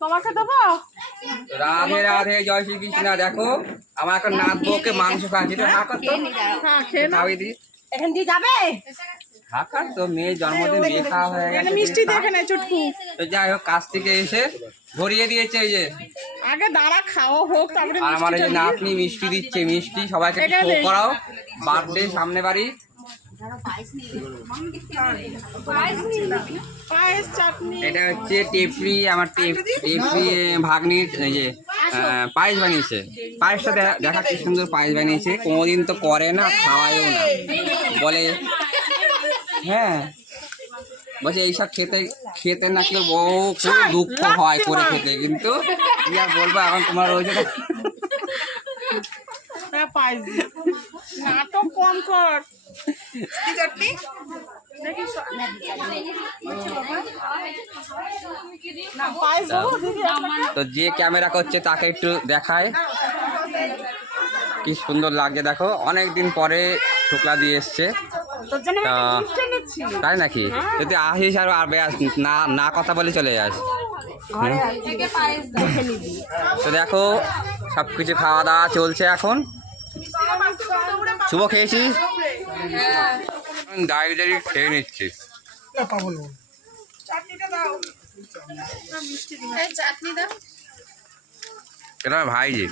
তোমাকে দেবো রাধে রাধে জয় শ্রীকৃষ্ণ। দেখো আমার এখন নাথ বউকে মাংস খাচ্ছি। তো হ্যাঁ খাওয়াই এখান দিয়ে যাবে? হাকার তো মেয়ের জন্মদিন বিয়ে খাওয়া হয়ে গেছে মিষ্টি দেখে নেই চুটকু। তো যাই হোক কাজ থেকে এসে ভরিয়ে দিয়েছে এই যে। আগে দাঁড়া খাওয়া হোক তারপরে আর আমার যে। নাতনি মিষ্টি দিচ্ছে মিষ্টি সবাইকে শো। করাও। বার্থডে সামনে বাড়ি। এটা হচ্ছে টেপরি আমার টেপ টেপরি ভাগ্নির এই যে পায়েস বানিয়েছে। পায়েসটা দেখা- দেখা কি সুন্দর পায়েস বানিয়েছে। কোনোদিন তো করে না খাওয়ায়ও না। বলে হ্যাঁ। বলছে এইসব খেতে খেতে নাকি বউ খুব দুঃখ হয় করে খেতে কিন্তু কি আর বলব এখন তোমার হ্যাঁ। নাটক কম কর। কি চাটনি? আপনাকে? তো যে ক্যামেরা করছে তাকে একটু দেখায়। কি সুন্দর লাগছে দেখো। অনেক দিন পরে শুক্লা দিয়ে এসছে। তাই নাকি? যদি আসিস আর আর না না কথা বলে চলে যাস। তো দেখো সব কিছু খাওয়া দাওয়া চলছে এখন। শুভ খেয়েছিস দাঁড়িয়ে দাঁড়িয়ে খেয়ে নিচ্ছিস এটা ভাইজি।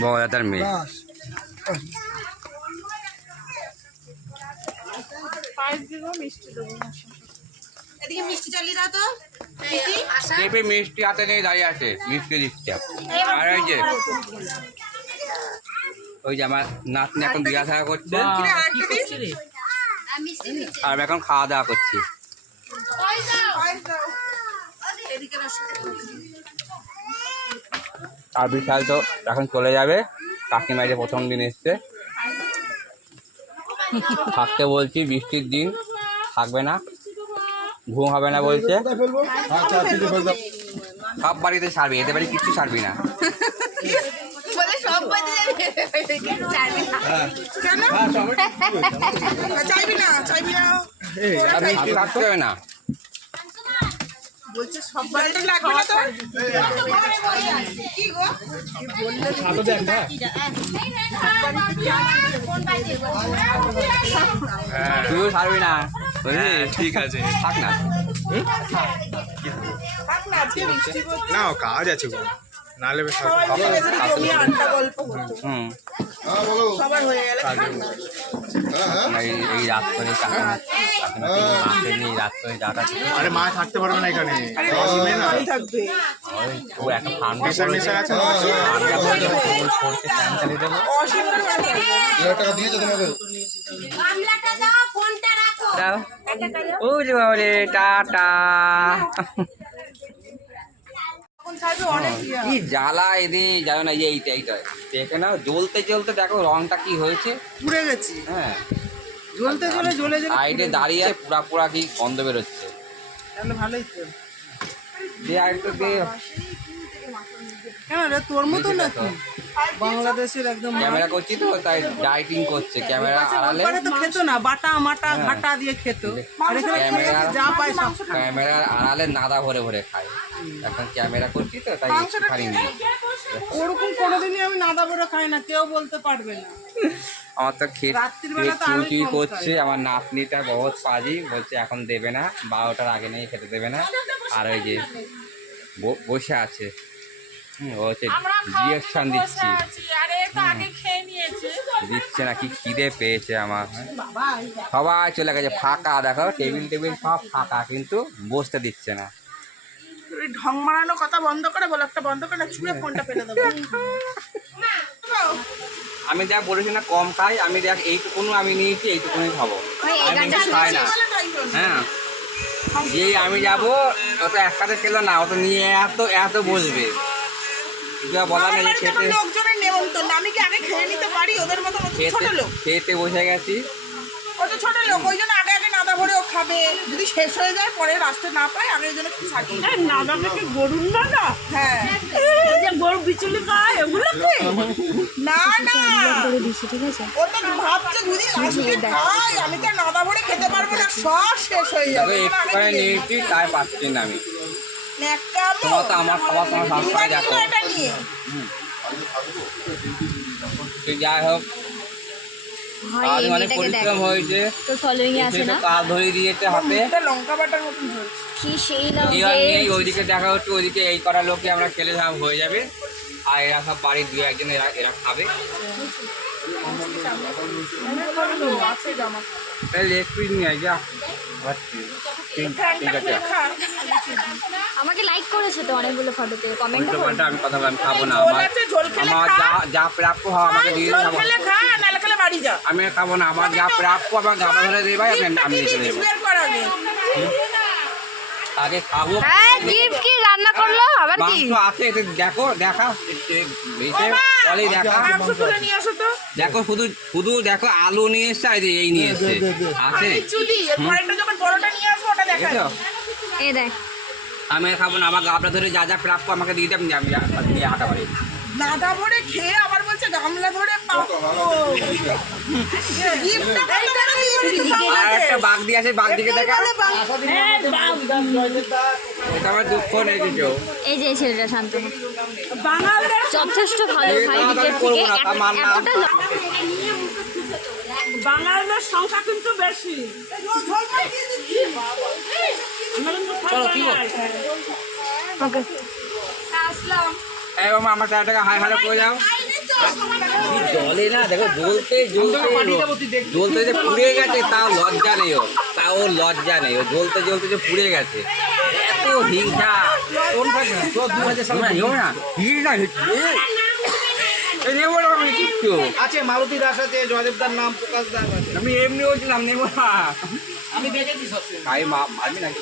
বড়দার মেয়ে। মিষ্টি হাতে নিয়ে দাঁড়িয়ে আছে, মিষ্টি দিচ্ছে। আর ওই যে ওই যে আমার নাতনি এখন আর এখন খাওয়া দাওয়া করছি। আর বিশাল তো এখন চলে যাবে কাকিমাইরে প্রথম দিন এসছে। থাকতে বলছি বৃষ্টির দিন থাকবে না ঘুম হবে না বলছে। কোথায় ফেলব সব বাড়িতে ছাড়বি এতে বাড়ি কিচ্ছু ছাড়বি না। না। চাইবি না চাইবি না আর মিষ্টি থাকতে হবে না বলছে সব বাড়িতে লাগবে না তো। কি গো? তুইও ছাড়বি না। বুঝলি ঠিক আছে থাক না। না কাজ আছে গো। নাহলে বেশ সবার হয়ে গেলে খান না। এই রাত করে রাত করে যাটা আরে মা থাকতে পারবে না এখানে থাকবে ও একটা আছে চালিয়ে দেবো দাও ও যে বাবরে টাটা কি জ্বালা এদের জানো না এই যে এইটা এইটা। দেখে না জ্বলতে জ্বলতে দেখো রংটা কি হয়েছে। পুড়ে গেছি। হ্যাঁ। জ্বলতে জ্বলে জ্বলে জ্বলে সাইডে দাঁড়িয়ে আছে পুরা পুরা কি গন্ধ বেরোচ্ছে। তাহলে ভালোই তো। দিয়ে আরেকটু দিয়ে কেন রে তোর মতো নাকি? বাংলাদেশের একদম ক্যামেরা করছি তো তাই ডাইটিং করছে। ক্যামেরা আড়ালে ওপারে তো খেতো না বাটা মাটা। ঘাটা দিয়ে খেত। আর এখানে যা পায় সব। খায়। আড়ালে নাদা ভরে ভরে খায়। এখন ক্যামেরা করছি তো তাই। ওরকম কোনোদিনই আমি নাদা বড় খাই না কেউ বলতে পারবে না। আমার তো খেত করছে আমার নাতনিটা বহুত পাজি বলছে এখন দেবে না বারোটার আগে নেই খেতে দেবে না। আর ওই যে বসে আছে। রিয়াকশন দিচ্ছি। দিচ্ছে না কি খিদে পেয়েছে আমার। সবাই চলে গেছে ফাঁকা দেখো টেবিল টেবিল সব ফাঁকা কিন্তু বসতে দিচ্ছে না। তুই ঢং মারানো কথা বন্ধ করে বল একটা বন্ধ করে ছুঁড়ে ফোনটা ফেলে দেবো। আমি দেখ বলেছি না কম খাই আমি দেখ এইটুকুনো আমি নিয়েছি এইটুকুনি খাব। আমি খাই না। হ্যাঁ। যেই আমি যাব ও তো একসাথে খেলো না ও তো নিয়ে এত এত বসবে। নেই খেতে। লোকজনের নেমন্তন্ন। আমি কি আগে খেয়ে নিতে পারি? ওদের মতো ছোট লোক? খেতে বসে গেছি। ও তো ছোট লোক? ওই জন্য আগে আগে নাদা ভরে ও খাবে। যদি শেষ হয়ে যায় পরে রাস্তা না পায় আমি ওই জন্য কিছু থাকি নাদা থেকে গরুর নাদা? হ্যাঁ। যে গরু বিচুলি খায় ওগুলো না না। ও তো ভাবছে যদি লাস্টে আমি তো নাদা ভরে খেতে পারব না। সব শেষ হয়ে যাবে। একটু নিয়েছি তাই পাচ্ছি না আমি। তোমার তো আমার তোমার তুই যাই হোক ভাই অনেক পরিশ্রম হয়েছে। তো ফলোইং এ আছে সে তো না। কাজ ধরে দিয়েছে হাতে। লঙ্কা বাটার মতন কি সেই না এবার ওইদিকে দেখা হচ্ছে ওইদিকে এই করা লোকে আমরা খেলে সব হয়ে যাবে। আর এরা সব বাড়ির দু একজন এরা এরা খাবে। তাহলে লেগ পিস নিয়ে যা। ঠিক আছে। আমাকে লাইক করেছে তো অনেকগুলো ফটোতে কমেন্ট আমি কথা বললাম, খাব না। আমার আমার যা যা প্রাপ্য হয় আমাকে দিয়ে জল খাব খেলে খা নাহলে খেলে বাড়ি যা। আমি খাব না আমার যা প্রাপ্য আমার গাবা ধরে দিয়ে ভাই আমি আমি আগে। আগে খাব। গিফট কি রান্না করল? আবার কি? মাংস আছে দেখো দেখা বলে দেখা। মাংস তুলে নিয়ে আসো তো। দেখো শুধু শুধু দেখো আলু নিয়ে এসছে আর এই নিয়ে এসছে। আছে? চুলি এর পরেরটা যখন বড়টা নিয়ে আসব ওটা দেখা এই দেখ। আমি আর খাব না আমার গাবলা ধরে যা যা প্রাপ্য আমাকে দিয়ে দেবেন আমি হাঁটা পারি ভরে খেয়ে আবার বলছে গামলা ধরে আমাকে? একটা বাঘ দিয়ে আছে বাঘ দিকে দেখা। এটা আমার দুঃখ নেই কিছু এই যে ছেলেটা বাঙালদের যথেষ্ট ভালো ভাই মান বাঙালদের সংখ্যা কিন্তু বেশি। চলো কি ওকে এই মামা আমার টাকা হাই হালে করে যাও জলে না দেখো জ্বলতে জ্বলতে জ্বলতে যে পুড়ে গেছে তাও লজ্জা নেই ও তাও লজ্জা নেই ও জ্বলতে জ্বলতে যে পুড়ে গেছে। এত হিংসা। আছে মারুতি দাস আছে জয়দেব দার নাম প্রকাশ দাস আছে। আমি এমনি বলছিলাম নেব না আমি দেখেছি ভাই মা মারবি নাকি?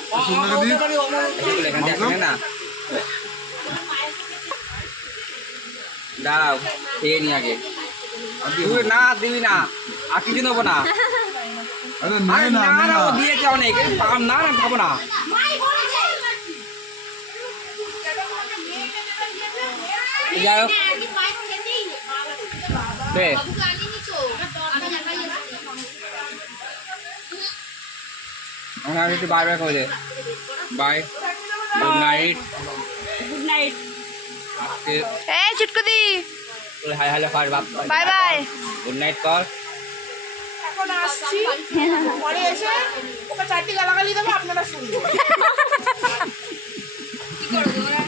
এখানে দেখবে না। দাঁড়াও খেয়ে নি আগে। তুই না দিবি না। আর কিছু নেব না। দিয়েছে অনেক। না না খাব না। যাই হোক। আমি একটু বাই বাই করে দে। Bye good night good night এ এই চুটকুদি হাই হ্যালো কর বাপ বাই বাই গুড নাইট কর এখন আসছি। পরে এসে ওকে চারটি গালাগালি দেবো আপনারা শুনবেন।